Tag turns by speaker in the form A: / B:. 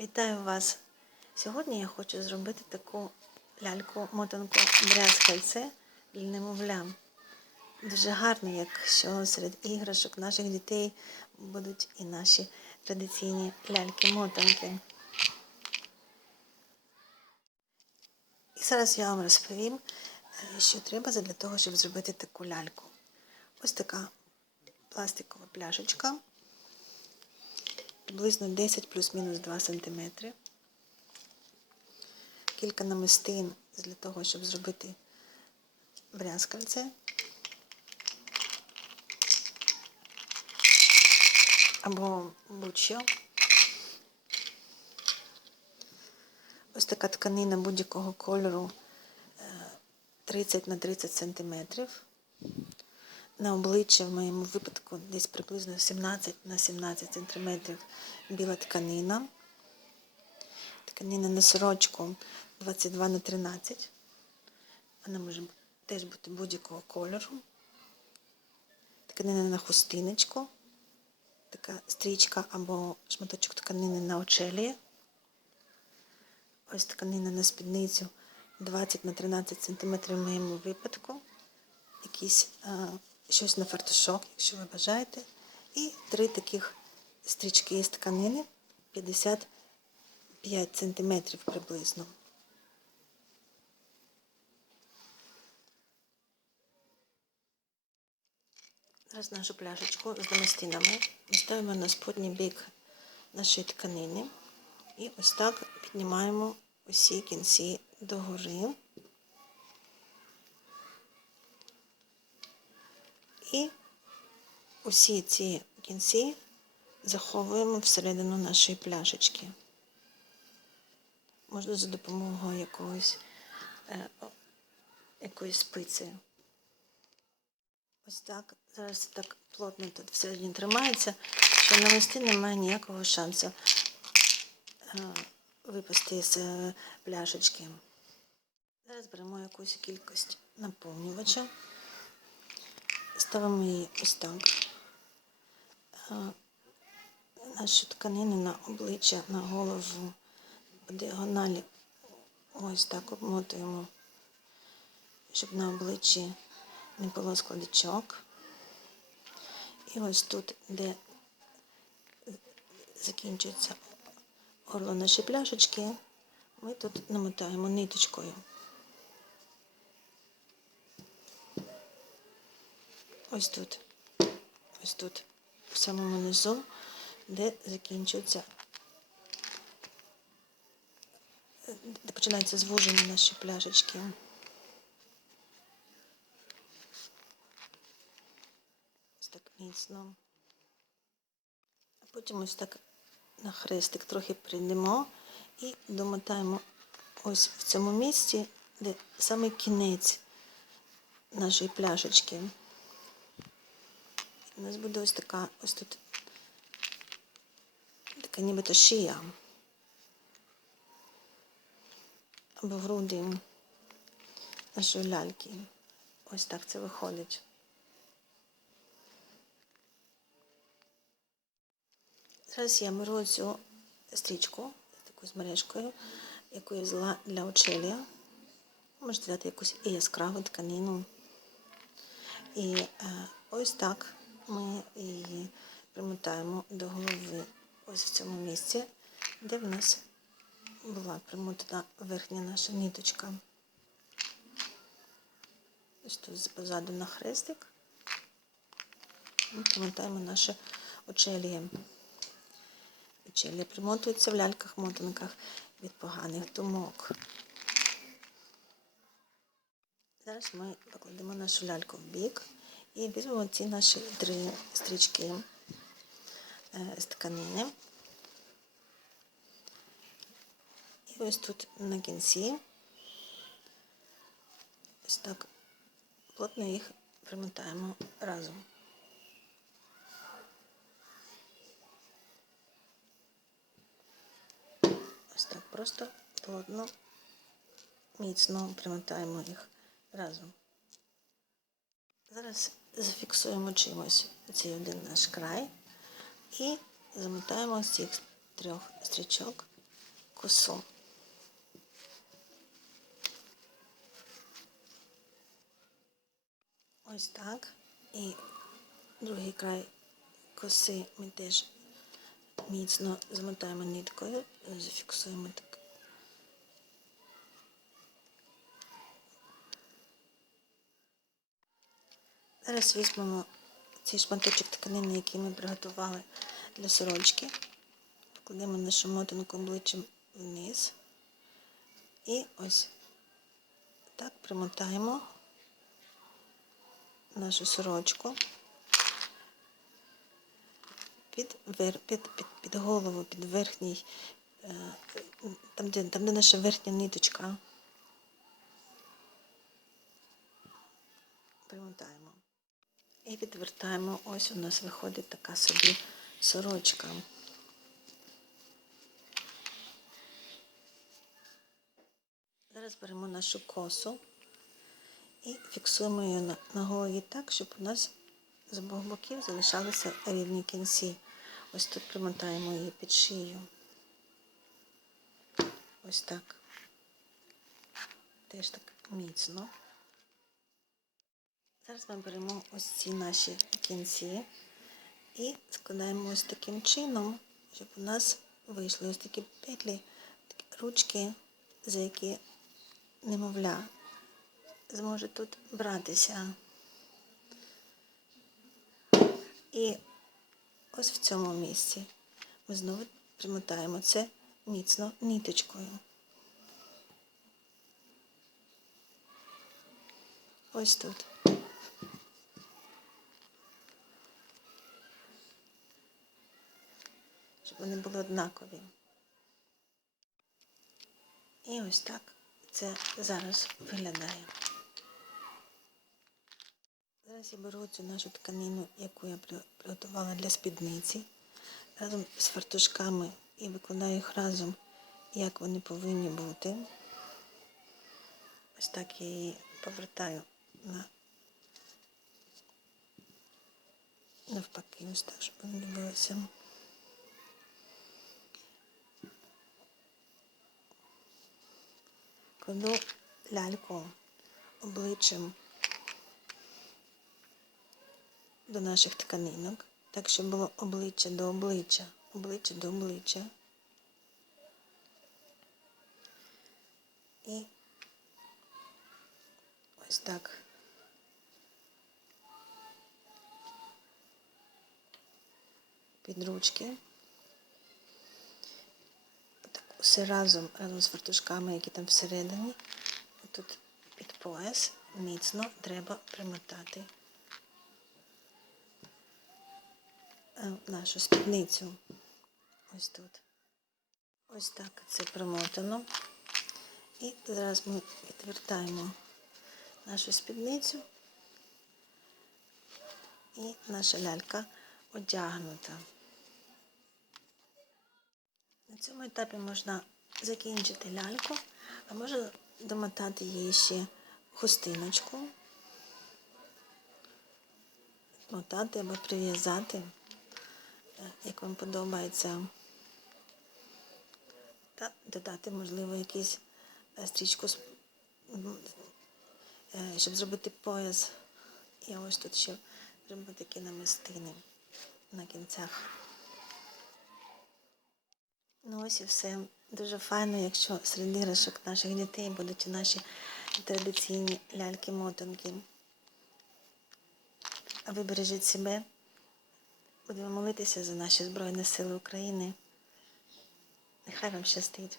A: Вітаю вас! Сьогодні я хочу зробити таку ляльку-мотанку брязкальце для немовля. Дуже гарно, якщо серед іграшок наших дітей будуть і наші традиційні ляльки-мотанки. І зараз я вам розповім, що треба для того, щоб зробити таку ляльку. Ось така пластикова пляшечка приблизно 10 плюс-мінус 2 см. Кілька намистин для того, щоб зробити брязкальце. Або будь-що. Ось така тканина будь-якого кольору е, 30 на 30 см. На обличчя в моєму випадку десь приблизно 17 на 17 см біла тканина. Тканина на сорочку 22 на 13. Вона може теж бути будь-якого кольору. Тканина на хустиночку. Така стрічка або шматочок тканини на очелі. Ось тканина на спідницю 20 на 13 см в моєму випадку. Якісь щось на фартушок, якщо ви бажаєте. І три таких стрічки з тканини 55 см приблизно. Зараз нашу пляшечку з намистинами ставимо на сподній бік нашої тканини. І ось так піднімаємо усі кінці догори. І усі ці кінці заховуємо всередину нашої пляшечки. Можна за допомогою якогось, е, якоїсь спиці. Ось так. Зараз так плотно тут всередині тримається, що навести немає ніякого шансу е, випасти з е, пляшечки. Зараз беремо якусь кількість наповнювача. Ставимо її ось так. Нашу тканину на обличчя, на голову по діагоналі ось так обмотуємо, щоб на обличчі не було складочок. І ось тут, де закінчується горло нашої пляшечки, ми тут намотаємо ниточкою. Ось тут, ось тут, в самому низу, де закінчується, де починається звуження нашої пляшечки. Ось так міцно. А потім ось так на хрестик трохи прийдемо і домотаємо ось в цьому місці, де саме кінець нашої пляшечки. У нас буде ось така, ось тут така нібито шия. Або груди нашої ляльки. Ось так це виходить. Зараз я беру цю стрічку, таку з мережкою, яку я взяла для очелія. Можете взяти якусь і яскраву тканину. І е, ось так ми її примотаємо до голови ось в цьому місці, де в нас була примотана верхня наша ниточка. Ось тут позаду на хрестик. Ми примотаємо наше очеліє. Очеліє примотується в ляльках-мотанках від поганих думок. Зараз ми покладемо нашу ляльку в бік. І візьмемо ці наші три стрічки е, з тканини. І ось тут на кінці ось так плотно їх примотаємо разом. Ось так просто плотно, міцно примотаємо їх разом. Зараз зафіксуємо чимось цей один наш край і замотаємо з цих трьох стрічок косу. Ось так. І другий край коси ми теж міцно змотаємо ниткою, зафіксуємо так. Зараз візьмемо цей шматочок тканини, який ми приготували для сорочки. Покладемо нашу мотанку обличчям вниз. І ось так примотаємо нашу сорочку під, під, під, під голову, під верхній, е, там, де, там, де наша верхня ниточка. Примотаємо. І відвертаємо. Ось у нас виходить така собі сорочка. Зараз беремо нашу косу і фіксуємо її на, голові так, щоб у нас з обох боків залишалися рівні кінці. Ось тут примотаємо її під шию. Ось так. Теж так міцно. Зараз ми беремо ось ці наші кінці і складаємо ось таким чином, щоб у нас вийшли ось такі петлі, такі ручки, за які немовля зможе тут братися. І ось в цьому місці ми знову примотаємо це міцно ниточкою. Ось тут. Щоб вони були однакові. І ось так це зараз виглядає. Зараз я беру цю нашу тканину, яку я приготувала для спідниці, разом з фартушками і викладаю їх разом, як вони повинні бути. Ось так я її повертаю на навпаки, ось так, щоб вони дивилися. Кладу ляльку обличчям до наших тканинок, так, щоб було обличчя до обличчя, обличчя до обличчя. І ось так. Під ручки. Усе разом, разом з фартушками, які там всередині. Тут під пояс міцно треба примотати е, нашу спідницю. Ось тут. Ось так це примотано. І зараз ми відвертаємо нашу спідницю. І наша лялька одягнута. На цьому етапі можна закінчити ляльку, а можна домотати її ще хустиночку, мотати або прив'язати, е, як вам подобається, та додати, можливо, якусь е, стрічку, е, щоб зробити пояс. І ось тут ще зробити такі намистини на кінцях. Ну ось і все. Дуже файно, якщо серед іграшок наших дітей будуть наші традиційні ляльки-мотанки. А ви бережіть себе. Будемо молитися за наші Збройні Сили України. Нехай вам щастить.